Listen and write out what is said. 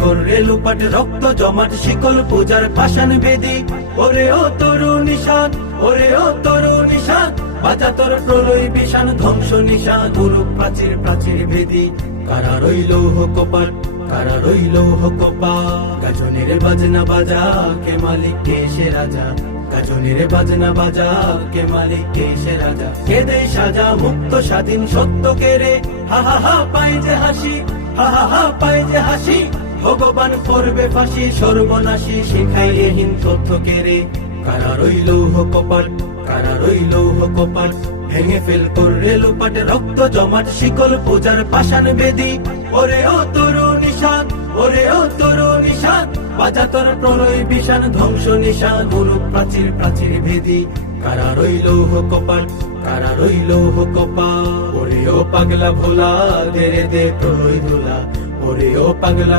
কররে লুপাট রক্ত জমাট শিকল পূজার পাষাণ বেদি। ওরে ও তরু নিশান, ওরে ও তরু নিশান, বাজা তোর প্রলয় বিষাণ ধ্বংস নিশান গুরু প্রাচীর প্রাচীর বেদি। কারা রইল কপাট, কারা রইল কপাট, গাজনের বাজনা বাজা কে মালিক কে সে রাজা। গাজনের বাজনা বাজা কে মালিক কে সে রাজা। কে দেয় সাজা মুক্ত স্বাধীন সত্য কে রে, হা হা হা পাই যে হাসি, হা হা হা পাই যে হাসি। ভগবান করবে ফাঁসি সর্বনাশী শিখাই এহীন তথ্য কে রে। কারা রইল কপাট, কারা রইল কপাট, ভেঙে ফেল কররে লুপাট রক্ত জমাট শিকল পূজার পাষাণ বেদি। ওরে ও তরু নিশান, ওরে ও তরু নিশান, বাজা তোর প্রলয় বিষাণ ধ্বংস নিশান গুরু প্রাচীর প্রাচীর ভেদি। কারা রইল কপাট, কারা রইল কপাট, ওরে ও পাগলা ভোলা দে রে দে প্রলয় দোলা। ওরে ও পাগলা